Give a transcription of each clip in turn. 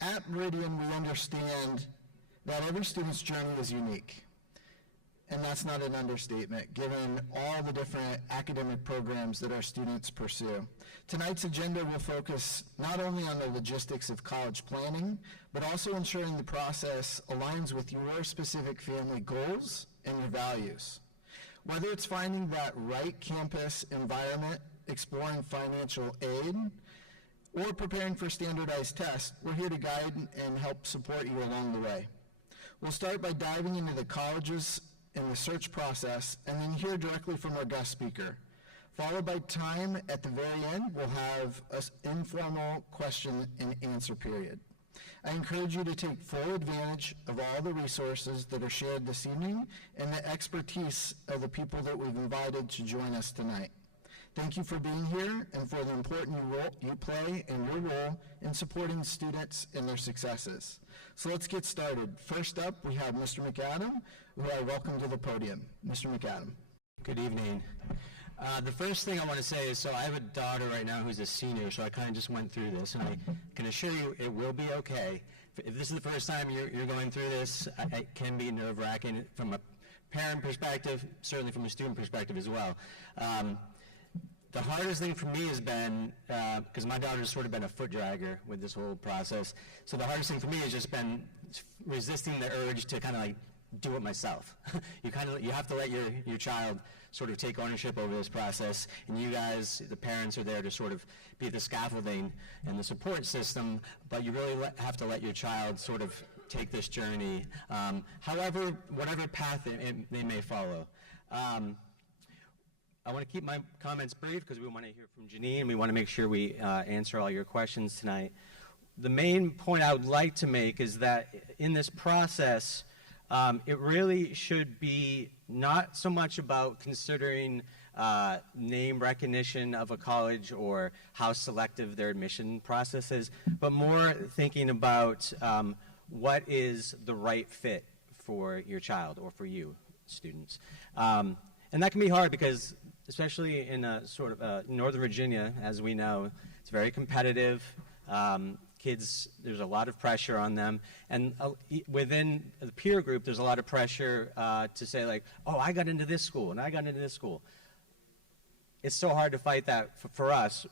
At Meridian, we understand that every student's journey is unique. And that's not an understatement, given all the different academic programs that our students pursue. Tonight's agenda will focus not only on the logistics of college planning, but also ensuring the process aligns with your specific family goals and your values. Whether it's finding that right campus environment, exploring financial aid, or preparing for standardized tests, we're here to guide and help support you along the way. We'll start by diving into the colleges in the search process, and then hear directly from our guest speaker. Followed by time at the very end, we'll have an informal question and answer period. I encourage you to take full advantage of all the resources that are shared this evening and the expertise of the people that we've invited to join us tonight. Thank you for being here and for the important role you play in your role in supporting students in their successes. So let's get started. First up, we have Mr. McAdam, who I welcome to the podium. Mr. McAdam. Good evening. The first thing I want to say is, so I have a daughter right now who's a senior, so I kind of just went through this, and I can assure you it will be okay. If this is the first time you're going through this, it can be nerve-wracking from a parent perspective, certainly from a student perspective as well. The hardest thing for me has been, because my daughter's sort of been a foot dragger with this whole process, so the hardest thing for me has just been resisting the urge to kind of like do it myself. You have to let your child sort of take ownership over this process, and you guys, the parents, are there to sort of be the scaffolding and the support system, but you really have to let your child sort of take this journey, however, whatever path they may follow. I want to keep my comments brief because we want to hear from Janine. We want to make sure we answer all your questions tonight. The main point I would like to make is that in this process, it really should be not so much about considering name recognition of a college or how selective their admission process is, but more thinking about what is the right fit for your child or for you, students. And that can be hard because, especially in a sort of Northern Virginia, as we know, it's very competitive. Kids, there's a lot of pressure on them. And within the peer group, there's a lot of pressure to say like, oh, I got into this school and I got into this school. It's so hard to fight that for us.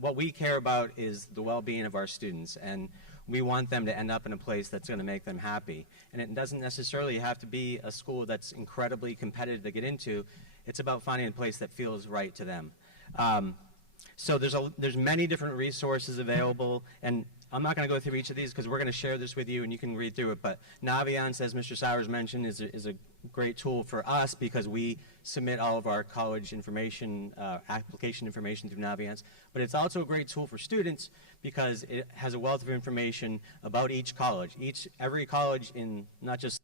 What we care about is the well-being of our students, and we want them to end up in a place that's going to make them happy. And it doesn't necessarily have to be a school that's incredibly competitive to get into. It's about finding a place that feels right to them. So there's many different resources available, and I'm not going to go through each of these because we're going to share this with you and you can read through it, but Naviance, as Mr. Sowers mentioned, is a great tool for us because we submit all of our college information, application information through Naviance, but it's also a great tool for students because it has a wealth of information about each college. Every college in not just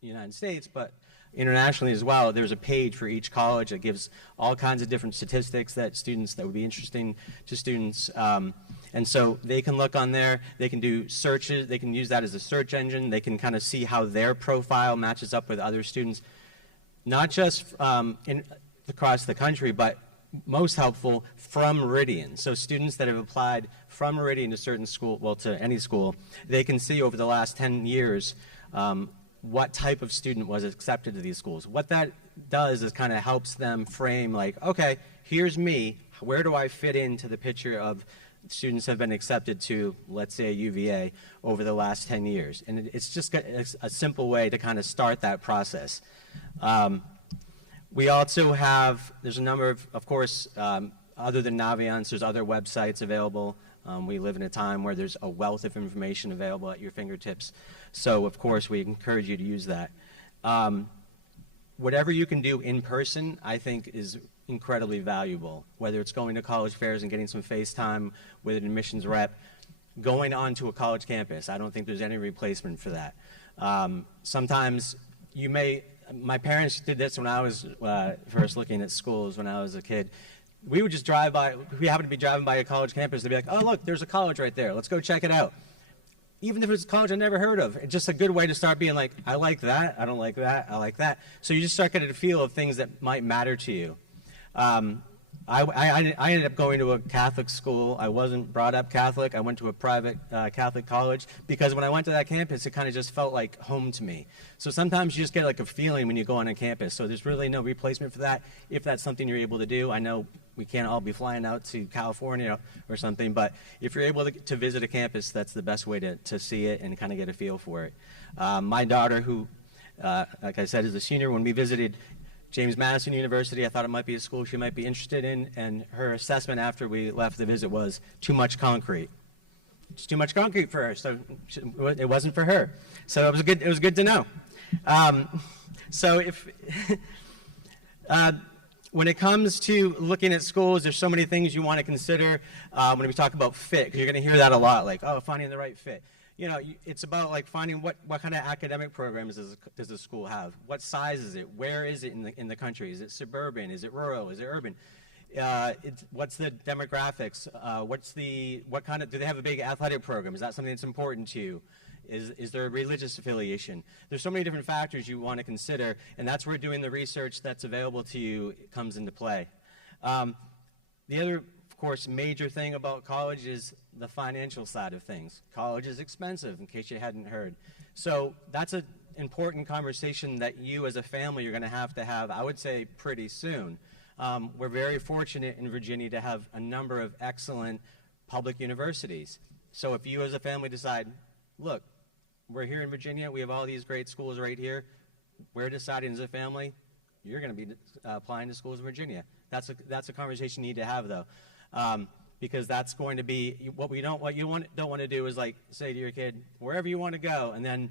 the United States, but internationally as well, there's a page for each college that gives all kinds of different statistics that would be interesting to students. And so they can look on there, they can do searches, they can use that as a search engine, they can kind of see how their profile matches up with other students, not just across the country, but most helpful from Meridian. So students that have applied from Meridian to certain school, well, to any school, they can see over the last 10 years what type of student was accepted to these schools. What that does is kind of helps them frame like, okay, here's me, where do I fit into the picture of students have been accepted to, let's say, UVA over the last 10 years. And it's just a simple way to kind of start that process. We also have, there's a number of course, other than Naviance, there's other websites available. We live in a time where there's a wealth of information available at your fingertips. So, of course, we encourage you to use that. Whatever you can do in person, I think, is incredibly valuable, whether it's going to college fairs and getting some face time with an admissions rep, going onto a college campus. I don't think there's any replacement for that. Sometimes my parents did this when I was first looking at schools when I was a kid. We would just drive by, if we happened to be driving by a college campus, they'd be like, oh, look, there's a college right there. Let's go check it out. Even if it's a college I never heard of, it's just a good way to start being like, I like that, I don't like that, I like that. So you just start getting a feel of things that might matter to you. I ended up going to a Catholic school. I wasn't brought up Catholic. I went to a private Catholic college because when I went to that campus, it kind of just felt like home to me. So sometimes you just get like a feeling when you go on a campus. So there's really no replacement for that if that's something you're able to do. I know we can't all be flying out to California or something, but if you're able to visit a campus, that's the best way to see it and kind of get a feel for it. My daughter, who, like I said, is a senior, when we visited James Madison University, I thought it might be a school she might be interested in, and her assessment after we left the visit was too much concrete. It's too much concrete for her, so it wasn't for her. So it was good to know. So if when it comes to looking at schools, there's so many things you want to consider when we talk about fit, because you're going to hear that a lot, like, oh, finding the right fit. You know, it's about like finding what kind of academic programs does the school have? What size is it? Where is it in the country? Is it suburban? Is it rural? Is it urban? What's the demographics? What kind of, do they have a big athletic program? Is that something that's important to you? Is there a religious affiliation? There's so many different factors you want to consider, and that's where doing the research that's available to you comes into play. The other, of course, major thing about college is the financial side of things. College is expensive, in case you hadn't heard. So that's an important conversation that you as a family are going to have, I would say, pretty soon. We're very fortunate in Virginia to have a number of excellent public universities. So if you as a family decide, look, we're here in Virginia, we have all these great schools right here, we're deciding as a family, you're going to be applying to schools in Virginia. That's a conversation you need to have, though. Because that's going to be what you don't want to do is like say to your kid, wherever you want to go, and then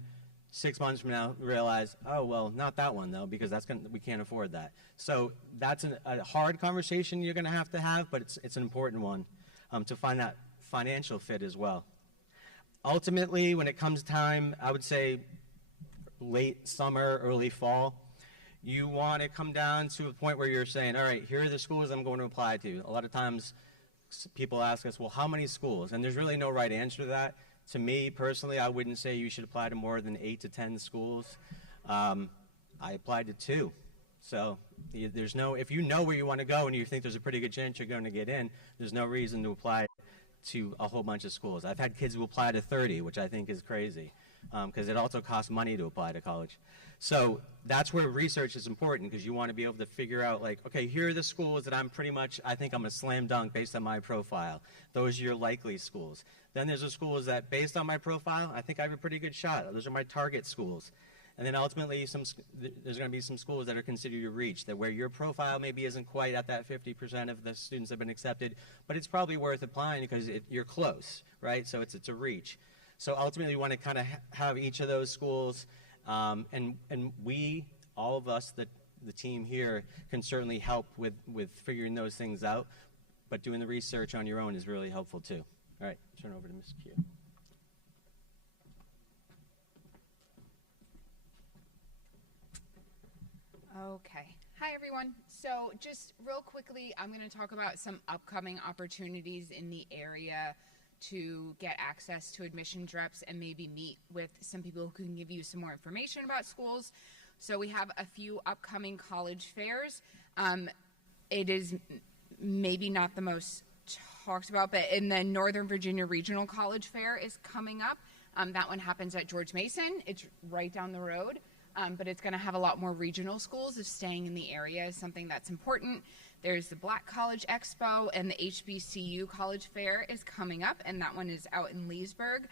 6 months from now realize, oh well, not that one though, because we can't afford that. So that's a hard conversation you're going to have, but it's an important one to find that financial fit as well. Ultimately, when it comes time, I would say late summer, early fall, you want to come down to a point where you're saying, all right, here are the schools I'm going to apply to. A lot of times people ask us, well, how many schools? And there's really no right answer to that. To me, personally, I wouldn't say you should apply to more than 8 to 10 schools. I applied to 2. So if you know where you want to go and you think there's a pretty good chance you're going to get in, there's no reason to apply to a whole bunch of schools. I've had kids who apply to 30, which I think is crazy, because it also costs money to apply to college. So that's where research is important, because you want to be able to figure out, like, okay, here are the schools that I think I'm a slam dunk based on my profile. Those are your likely schools. Then there's the schools that, based on my profile, I think I have a pretty good shot. Those are my target schools. And then ultimately, there's going to be some schools that are considered your reach, that where your profile maybe isn't quite at that 50% of the students that have been accepted, but it's probably worth applying because you're close, right? So it's a reach. So ultimately, we want to kind of have each of those schools, and we, all of us, the team here, can certainly help with figuring those things out, but doing the research on your own is really helpful too. All right, turn over to Ms. Q. Okay. Hi, everyone. So just real quickly, I'm going to talk about some upcoming opportunities in the area to get access to admissions reps and maybe meet with some people who can give you some more information about schools. So we have a few upcoming college fairs. It is maybe not the most talked about, but in the Northern Virginia Regional College Fair is coming up. That one happens at George Mason. It's right down the road. But it's going to have a lot more regional schools. If staying in the area is something that's important. There's the Black College Expo, and the HBCU College Fair is coming up, and that one is out in Leesburg.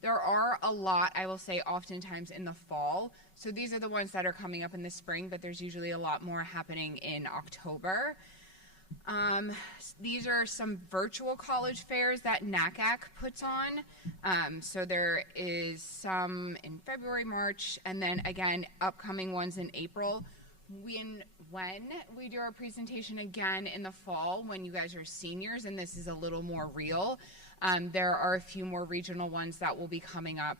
There are a lot, I will say, oftentimes in the fall. So these are the ones that are coming up in the spring, but there's usually a lot more happening in October. These are some virtual college fairs that NACAC puts on. So there is some in February, March, and then again, upcoming ones in April. When we do our presentation again in the fall, when you guys are seniors, and this is a little more real, there are a few more regional ones that will be coming up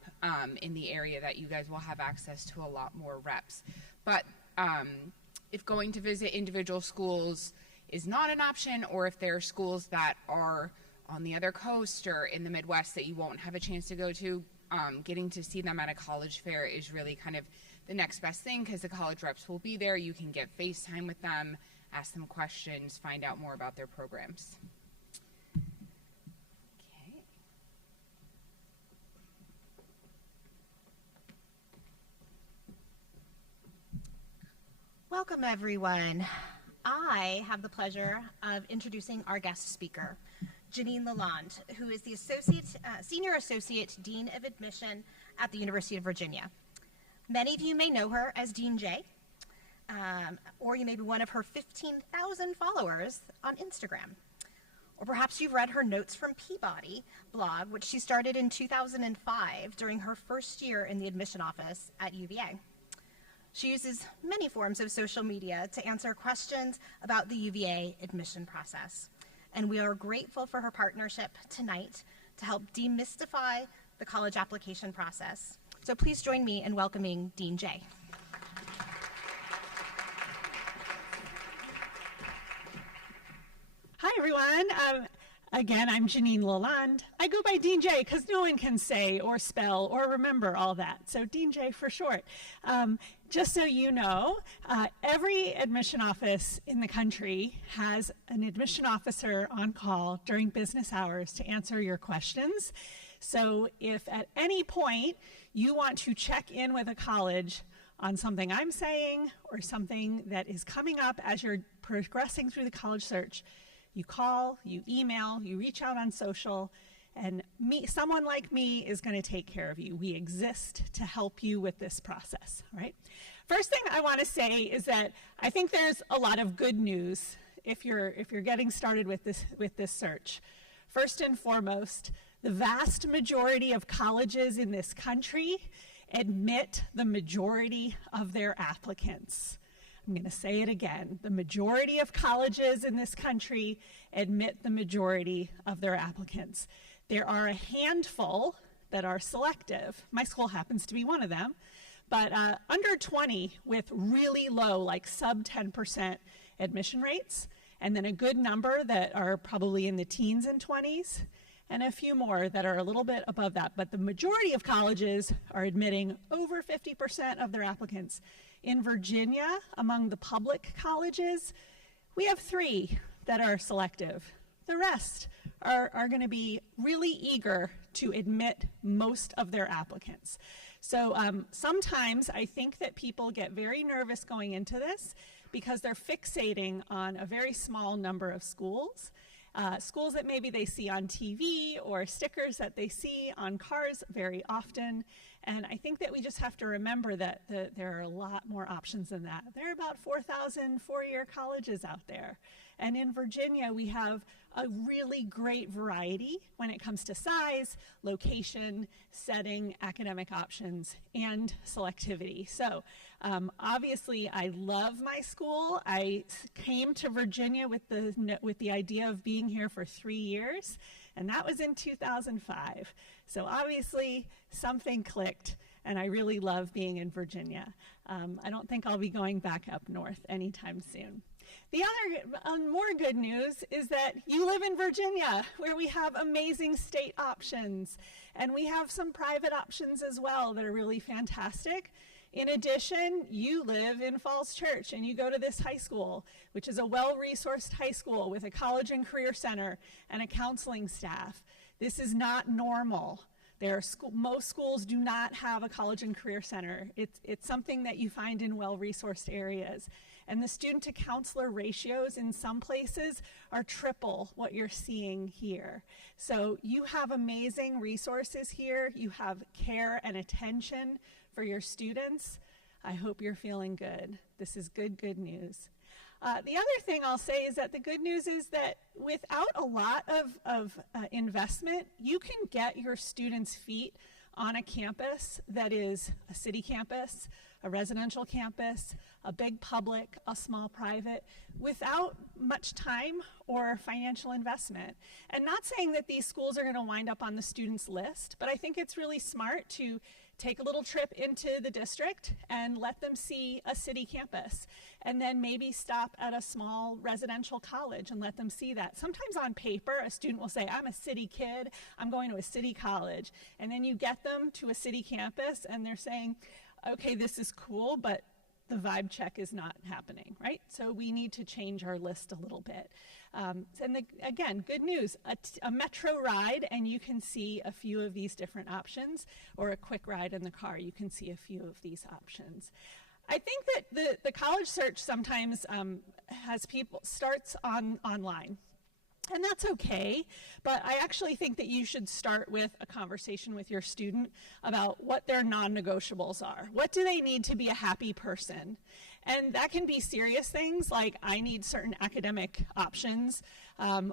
in the area that you guys will have access to a lot more reps. But if going to visit individual schools is not an option, or if there are schools that are on the other coast or in the Midwest that you won't have a chance to go to, getting to see them at a college fair is really kind of the next best thing, because the college reps will be there. You can get FaceTime with them, ask them questions, find out more about their programs. Okay. Welcome, everyone. I have the pleasure of introducing our guest speaker, Janine Lalonde, who is the Senior Associate Dean of Admission at the University of Virginia. Many of you may know her as Dean J, or you may be one of her 15,000 followers on Instagram. Or perhaps you've read her Notes from Peabody blog, which she started in 2005 during her first year in the admission office at UVA. She uses many forms of social media to answer questions about the UVA admission process. And we are grateful for her partnership tonight to help demystify the college application process. So please join me in welcoming Dean J. Hi, everyone. Again, I'm Janine Lalonde. I go by Dean J because no one can say or spell or remember all that. So Dean J for short. Just so you know, every admission office in the country has an admission officer on call during business hours to answer your questions. So if at any point you want to check in with a college on something I'm saying or something that is coming up as you're progressing through the college search, you call, you email, you reach out on social, and someone like me is going to take care of you. We exist to help you with this process, all right? First thing I want to say is that I think there's a lot of good news if you're getting started with this search. First and foremost, the vast majority of colleges in this country admit the majority of their applicants. I'm going to say it again. The majority of colleges in this country admit the majority of their applicants. There are a handful that are selective. My school happens to be one of them. But under 20 with really low, like sub 10% admission rates, and then a good number that are probably in the teens and 20s, and a few more that are a little bit above that. But the majority of colleges are admitting over 50% of their applicants. In Virginia, among the public colleges, we have 3 that are selective. The rest are going to be really eager to admit most of their applicants. So sometimes I think that people get very nervous going into this because they're fixating on a very small number of schools. Schools that maybe they see on TV or stickers that they see on cars very often. And I think that we just have to remember that there are a lot more options than that. There are about 4,000 four-year colleges out there. And in Virginia, we have a really great variety when it comes to size, location, setting, academic options, and selectivity. So obviously, I love my school. I came to Virginia with the idea of being here for 3 years, and that was in 2005. So obviously, something clicked, and I really love being in Virginia. I don't think I'll be going back up north anytime soon. The other more good news is that you live in Virginia, where we have amazing state options, and we have some private options as well that are really fantastic. In addition, you live in Falls Church and you go to this high school, which is a well-resourced high school with a college and career center and a counseling staff. This is not normal. Most schools do not have a college and career center. It's something that you find in well-resourced areas. And the student-to-counselor ratios in some places are triple what you're seeing here. So you have amazing resources here. You have care and attention for your students. I hope you're feeling good. This is good news. The other thing I'll say is that the good news is that without a lot of investment, you can get your students' feet on a campus that is a city campus, a residential campus, a big public, a small private, without much time or financial investment. And not saying that these schools are going to wind up on the students' list, but I think it's really smart to take a little trip into the district and let them see a city campus, and then maybe stop at a small residential college and let them see that. Sometimes on paper, a student will say, I'm a city kid, I'm going to a city college. And then you get them to a city campus and they're saying, okay, this is cool, but the vibe check is not happening, right? So we need to change our list a little bit. Again, good news, a metro ride and you can see a few of these different options, or a quick ride in the car, you can see a few of these options. I think that the college search sometimes has people, starts online. And that's okay, but I actually think that you should start with a conversation with your student about what their non-negotiables are. What do they need to be a happy person? And that can be serious things like I need certain academic options.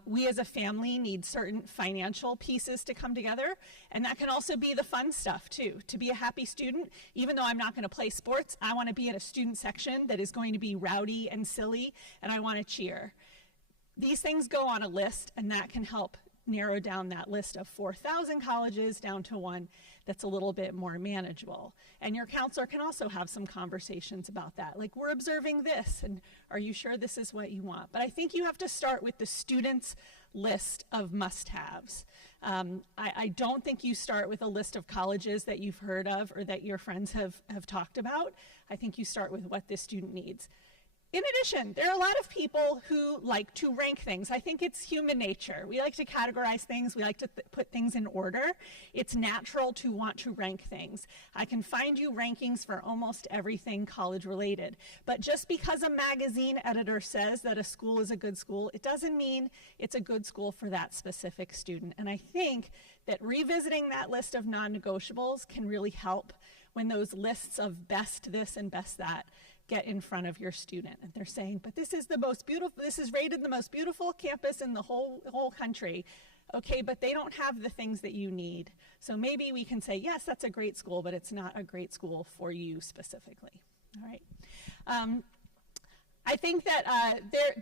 We as a family need certain financial pieces to come together. And that can also be the fun stuff too. To be a happy student, even though I'm not going to play sports, I want to be in a student section that is going to be rowdy and silly, and I want to cheer. These things go on a list, and that can help narrow down that list of 4,000 colleges down to one that's a little bit more manageable. And your counselor can also have some conversations about that. Like, we're observing this, and are you sure this is what you want? But I think you have to start with the student's list of must-haves. I don't think you start with a list of colleges that you've heard of or that your friends have talked about. I think you start with what this student needs. In addition, there are a lot of people who like to rank things. I think it's human nature. We like to categorize things. We like to put things in order. It's natural to want to rank things. I can find you rankings for almost everything college related. But just because a magazine editor says that a school is a good school, it doesn't mean it's a good school for that specific student. And I think that revisiting that list of non-negotiables can really help when those lists of best this and best that get in front of your student. And they're saying, but this is the most beautiful, this is rated the most beautiful campus in the whole country. Okay, but they don't have the things that you need. So maybe we can say, yes, that's a great school, but it's not a great school for you specifically. All right. I think that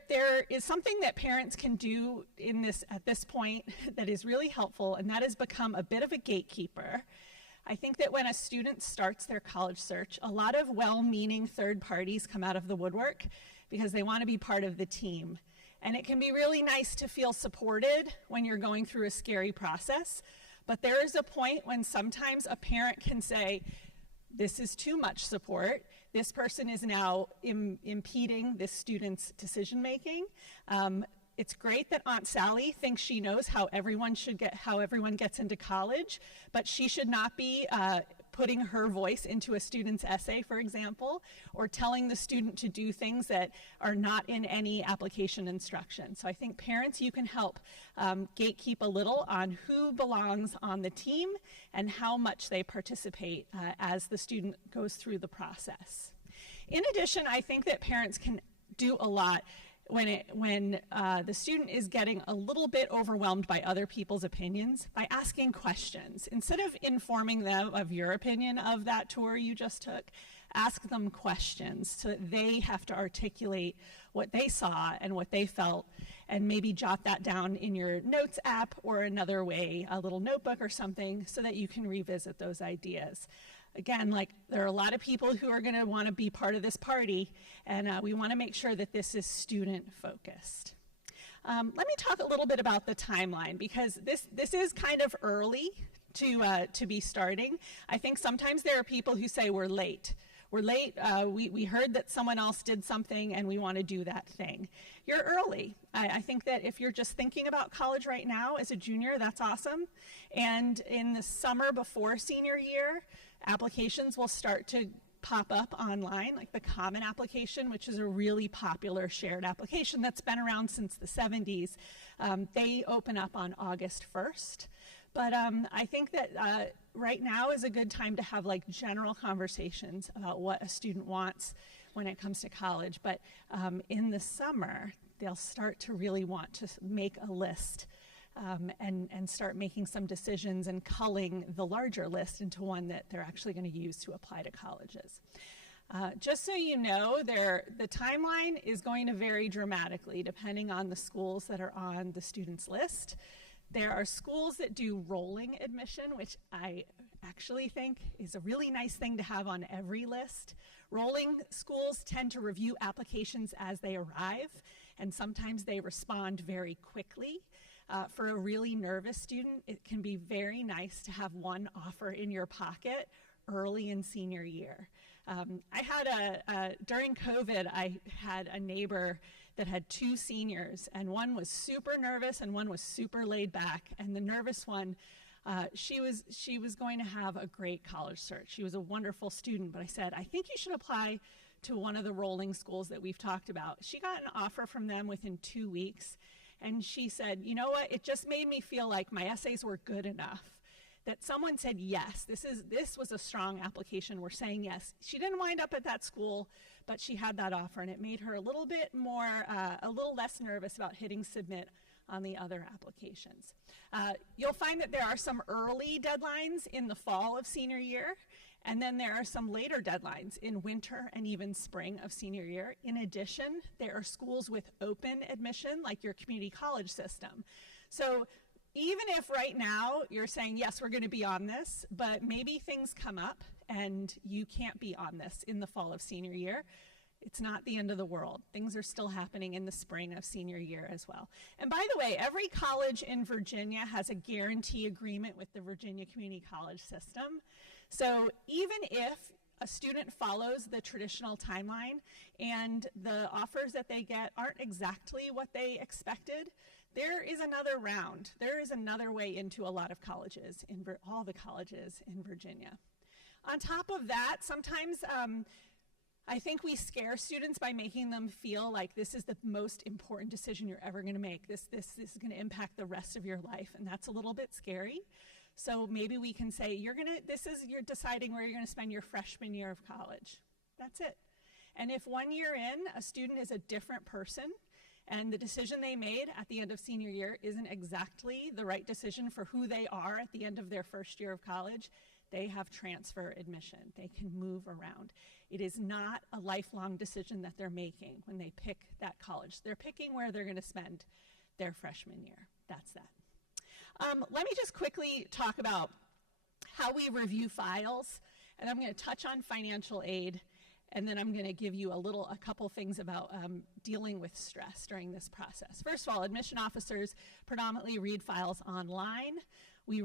there is something that parents can do at this point that is really helpful, and that is become a bit of a gatekeeper. I think that when a student starts their college search, a lot of well-meaning third parties come out of the woodwork because they want to be part of the team. And it can be really nice to feel supported when you're going through a scary process. But there is a point when sometimes a parent can say, this is too much support. This person is now impeding this student's decision-making. It's great that Aunt Sally thinks she knows how everyone gets into college, but she should not be putting her voice into a student's essay, for example, or telling the student to do things that are not in any application instruction. So I think parents, you can help gatekeep a little on who belongs on the team and how much they participate as the student goes through the process. In addition, I think that parents can do a lot when the student is getting a little bit overwhelmed by other people's opinions by asking questions. Instead of informing them of your opinion of that tour you just took, ask them questions so that they have to articulate what they saw and what they felt, and maybe jot that down in your notes app or another way, a little notebook or something, so that you can revisit those ideas. Again, like, there are a lot of people who are going to want to be part of this party, and we want to make sure that this is student-focused. Let me talk a little bit about the timeline, because this is kind of early to be starting. I think sometimes there are people who say we're late. We're late, we heard that someone else did something and we want to do that thing. You're early. I think that if you're just thinking about college right now as a junior, that's awesome. And in the summer before senior year, applications will start to pop up online, like the Common application, which is a really popular shared application that's been around since the 70s. They open up on August 1st. But I think that right now is a good time to have like general conversations about what a student wants when it comes to college. But in the summer, they'll start to really want to make a list and start making some decisions and culling the larger list into one that they're actually going to use to apply to colleges. Just so you know, the timeline is going to vary dramatically depending on the schools that are on the student's list. There are schools that do rolling admission, which I actually think is a really nice thing to have on every list. Rolling schools tend to review applications as they arrive, and sometimes they respond very quickly. For a really nervous student, it can be very nice to have one offer in your pocket early in senior year. During COVID, I had a neighbor that had 2 seniors, and one was super nervous and one was super laid back. And the nervous one, she was going to have a great college search. She was a wonderful student, but I said, I think you should apply to one of the rolling schools that we've talked about. She got an offer from them within 2 weeks, and she said, you know what, it just made me feel like my essays were good enough, that someone said yes, this was a strong application, we're saying yes. She didn't wind up at that school, but she had that offer, and it made her a little less nervous about hitting submit on the other applications. You'll find that there are some early deadlines in the fall of senior year, and then there are some later deadlines in winter and even spring of senior year. In addition, there are schools with open admission, like your community college system. So even if right now you're saying, yes, we're going to be on this, but maybe things come up and you can't be on this in the fall of senior year, it's not the end of the world. Things are still happening in the spring of senior year as well. And by the way, every college in Virginia has a guarantee agreement with the Virginia Community College System. So even if a student follows the traditional timeline and the offers that they get aren't exactly what they expected, there is another round. There is another way into a lot of colleges, all the colleges in Virginia. On top of that, sometimes I think we scare students by making them feel like this is the most important decision you're ever going to make. This is going to impact the rest of your life, and that's a little bit scary. So maybe we can say, you're deciding where you're going to spend your freshman year of college. That's it. And if 1 year in, a student is a different person, and the decision they made at the end of senior year isn't exactly the right decision for who they are at the end of their first year of college, they have transfer admission. They can move around. It is not a lifelong decision that they're making when they pick that college. They're picking where they're going to spend their freshman year. That's that. Let me just quickly talk about how we review files, and I'm going to touch on financial aid, and then I'm going to give you a couple things about dealing with stress during this process. First of all, admission officers predominantly read files online. We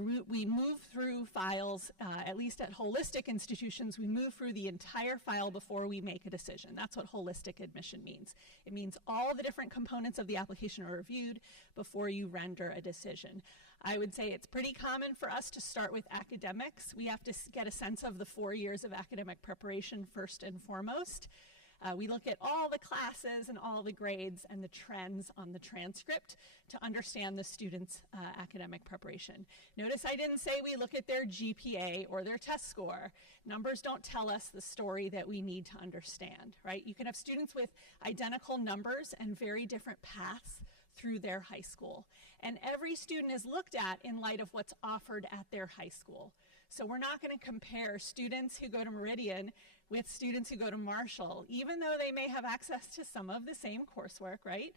move through files, at least at holistic institutions, we move through the entire file before we make a decision. That's what holistic admission means. It means all the different components of the application are reviewed before you render a decision. I would say it's pretty common for us to start with academics. We have to get a sense of the 4 years of academic preparation first and foremost. We look at all the classes and all the grades and the trends on the transcript to understand the student's academic preparation. Notice I didn't say we look at their GPA or their test score. Numbers don't tell us the story that we need to understand, right? You can have students with identical numbers and very different paths through their high school. And every student is looked at in light of what's offered at their high school. So we're not going to compare students who go to Meridian with students who go to Marshall, even though they may have access to some of the same coursework, right?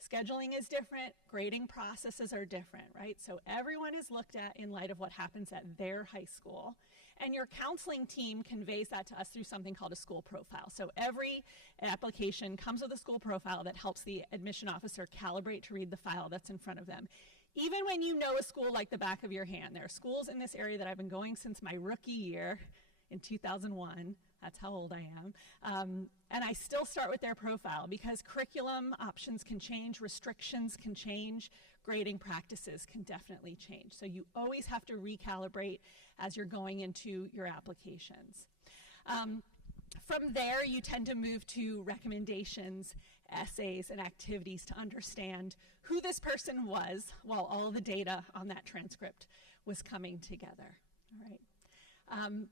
Scheduling is different, grading processes are different, right? So everyone is looked at in light of what happens at their high school. And your counseling team conveys that to us through something called a school profile. So every application comes with a school profile that helps the admission officer calibrate to read the file that's in front of them. Even when you know a school like the back of your hand, there are schools in this area that I've been going since my rookie year in 2001. That's how old I am. And I still start with their profile because curriculum options can change, restrictions can change, grading practices can definitely change. So you always have to recalibrate as you're going into your applications. From there, you tend to move to recommendations, essays, and activities to understand who this person was while all the data on that transcript was coming together. All right.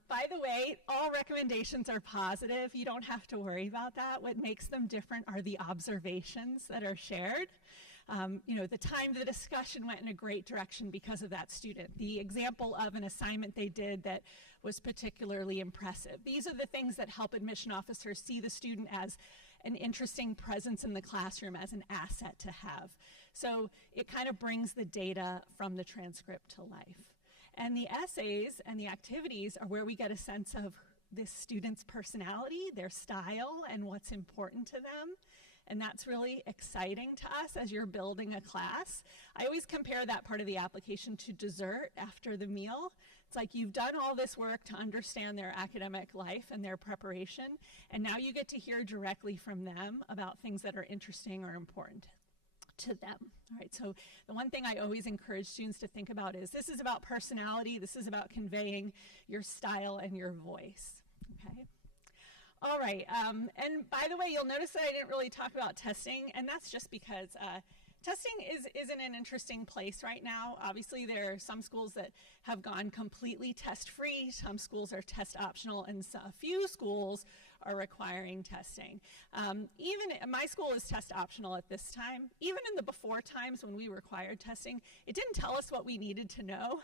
By the way, all recommendations are positive. You don't have to worry about that. What makes them different are the observations that are shared. The time the discussion went in a great direction because of that student. The example of an assignment they did that was particularly impressive. These are the things that help admission officers see the student as an interesting presence in the classroom, as an asset to have. So it kind of brings the data from the transcript to life. And the essays and the activities are where we get a sense of this student's personality, their style, and what's important to them. and that's really exciting to us as you're building a class. I always compare that part of the application to dessert after the meal. It's like you've done all this work to understand their academic life and their preparation, and now you get to hear directly from them about things that are interesting or important to them. All right, so the one thing I always encourage students to think about is this is about personality, this is about conveying your style and your voice, okay? All right, and by the way, you'll notice that I didn't really talk about testing, and that's just because testing is in an interesting place right now. Obviously, there are some schools that have gone completely test-free, some schools are test optional, and a few schools are requiring testing. Even my school is test optional at this time. Even in the before times when we required testing, it didn't tell us what we needed to know.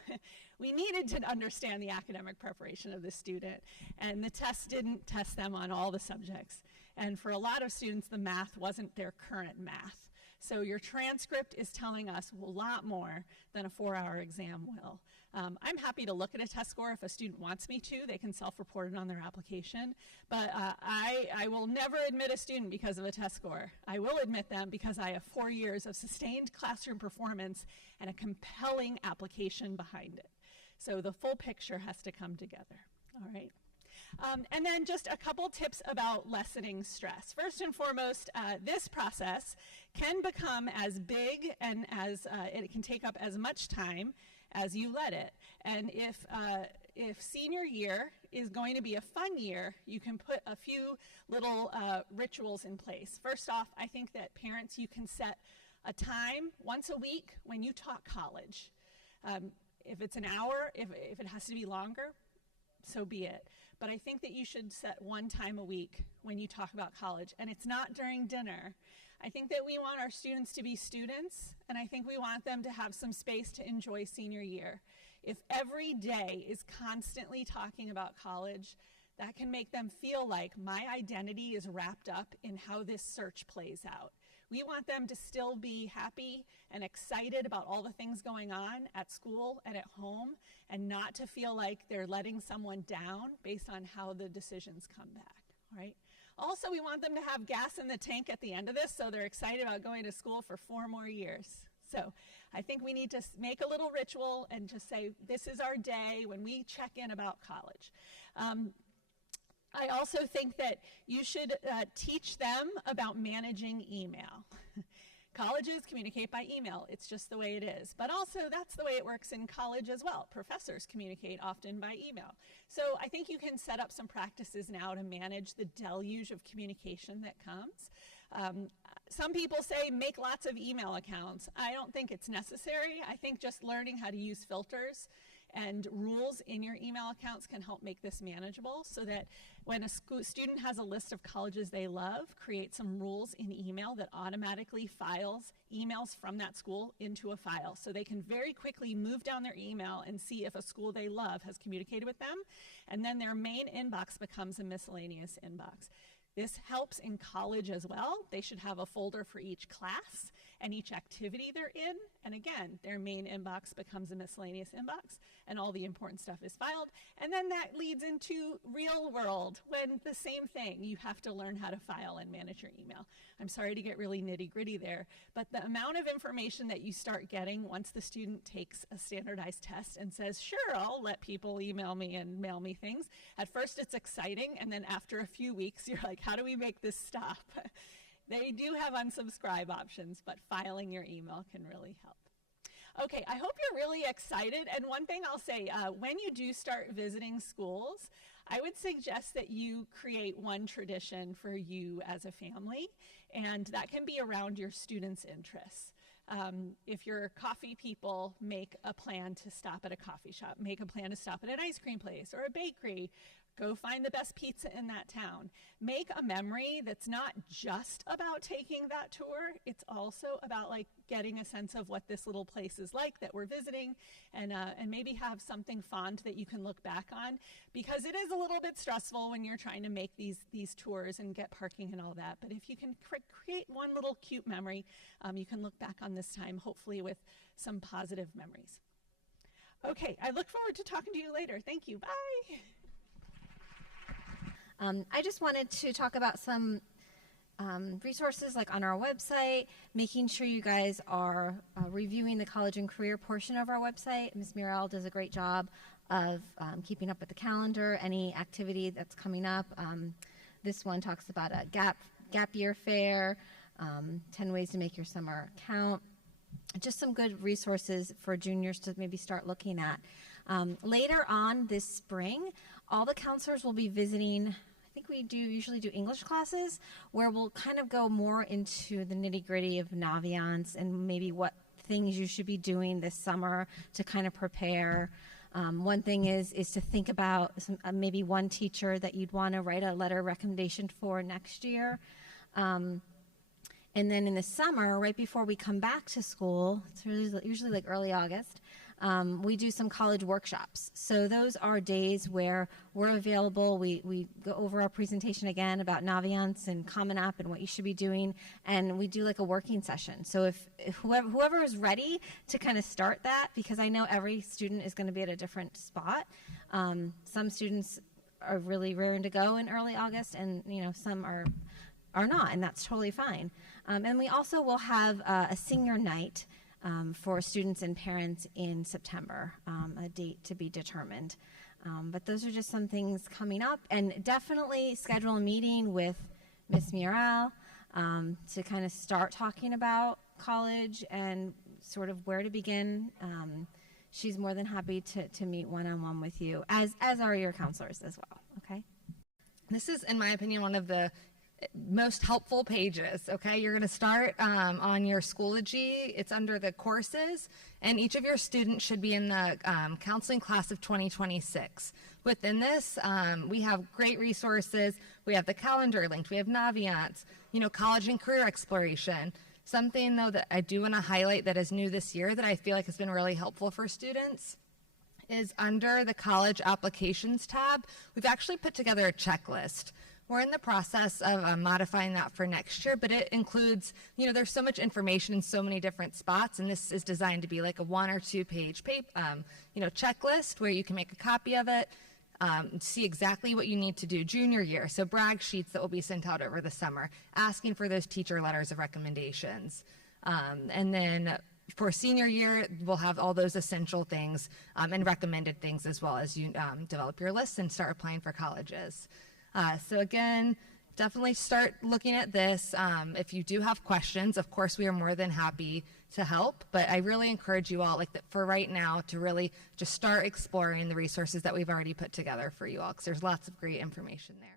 We needed to understand the academic preparation of the student, and the test didn't test them on all the subjects. And for a lot of students, the math wasn't their current math. So your transcript is telling us a lot more than a 4-hour exam will. I'm happy to look at a test score if a student wants me to. They can self-report it on their application. But I will never admit a student because of a test score. I will admit them because I have 4 years of sustained classroom performance and a compelling application behind it. So the full picture has to come together, all right? And then just a couple tips about lessening stress. First and foremost, this process can become as big and as it can take up as much time as you let it. And if senior year is going to be a fun year, you can put a few little rituals in place. First off, I think that parents, you can set a time once a week when you talk college. If it's an hour, if it has to be longer, so be it. But I think that you should set one time a week when you talk about college, and it's not during dinner. I think that we want our students to be students, and I think we want them to have some space to enjoy senior year. If every day is constantly talking about college, that can make them feel like my identity is wrapped up in how this search plays out. We want them to still be happy and excited about all the things going on at school and at home, and not to feel like they're letting someone down based on how the decisions come back, all right? Also, we want them to have gas in the tank at the end of this, so they're excited about going to school for 4 more years. So I think we need to make a little ritual and just say, this is our day when we check in about college. I also think that you should teach them about managing email. Colleges communicate by email. It's just the way it is. But also, that's the way it works in college as well. Professors communicate often by email. So I think you can set up some practices now to manage the deluge of communication that comes. Some people say make lots of email accounts. I don't think it's necessary. I think just learning how to use filters and rules in your email accounts can help make this manageable, so that when a student has a list of colleges they love, create some rules in email that automatically files emails from that school into a file, so they can very quickly move down their email and see if a school they love has communicated with them, and then their main inbox becomes a miscellaneous inbox. This helps in college as well. They should have a folder for each class and each activity they're in. And again, their main inbox becomes a miscellaneous inbox, and all the important stuff is filed. And then that leads into real world, when the same thing, you have to learn how to file and manage your email. I'm sorry to get really nitty-gritty there, but the amount of information that you start getting once the student takes a standardized test and says, sure, I'll let people email me and mail me things. At first it's exciting, and then after a few weeks, you're like, how do we make this stop? They do have unsubscribe options, but filing your email can really help. Okay, I hope you're really excited. And one thing I'll say, when you do start visiting schools, I would suggest that you create one tradition for you as a family, and that can be around your students' interests. If you're coffee people, make a plan to stop at a coffee shop, make a plan to stop at an ice cream place or a bakery. Go find the best pizza in that town. Make a memory that's not just about taking that tour. It's also about like getting a sense of what this little place is like that we're visiting, and maybe have something fond that you can look back on, because it is a little bit stressful when you're trying to make these tours and get parking and all that. But if you can create one little cute memory, you can look back on this time hopefully with some positive memories. Okay, I look forward to talking to you later. Thank you. Bye. I just wanted to talk about some resources like on our website, making sure you guys are reviewing the college and career portion of our website. Ms. Muriel does a great job of keeping up with the calendar, any activity that's coming up. This one talks about a gap year fair, 10 ways to make your summer count. Just some good resources for juniors to maybe start looking at. Later on this spring, all the counselors will be visiting, I think we usually do English classes, where we'll kind of go more into the nitty-gritty of Naviance and maybe what things you should be doing this summer to kind of prepare. One thing is to think about maybe one teacher that you'd want to write a letter of recommendation for next year. And then in the summer, right before we come back to school, it's usually like early August, we do some college workshops. So those are days where we're available. We go over our presentation again about Naviance and Common App and what you should be doing, and we do like a working session. So if whoever is ready to kind of start that, because I know every student is going to be at a different spot. Some students are really raring to go in early August, and some are not, and that's totally fine. And we also will have a senior night for students and parents in September, a date to be determined. But those are just some things coming up, and definitely schedule a meeting with Ms. Muriel to kind of start talking about college and sort of where to begin. She's more than happy to meet one-on-one with you, as are your counselors as well, okay? This is, in my opinion, one of the most helpful pages. Okay, you're going to start on your Schoology. It's under the courses, and each of your students should be in the counseling class of 2026. Within this, we have great resources. We have the calendar linked. We have Naviance, college and career exploration. Something though that I do want to highlight that is new this year that I feel like has been really helpful for students is under the college applications tab. We've actually put together a checklist. We're in the process of modifying that for next year, but it includes, there's so much information in so many different spots, and this is designed to be like a 1 or 2 page checklist where you can make a copy of it, see exactly what you need to do junior year. So brag sheets that will be sent out over the summer, asking for those teacher letters of recommendations. And then for senior year, we'll have all those essential things and recommended things as well as you develop your list and start applying for colleges. So again, definitely start looking at this. If you do have questions, of course, we are more than happy to help, but I really encourage you all, for right now, to really just start exploring the resources that we've already put together for you all, because there's lots of great information there.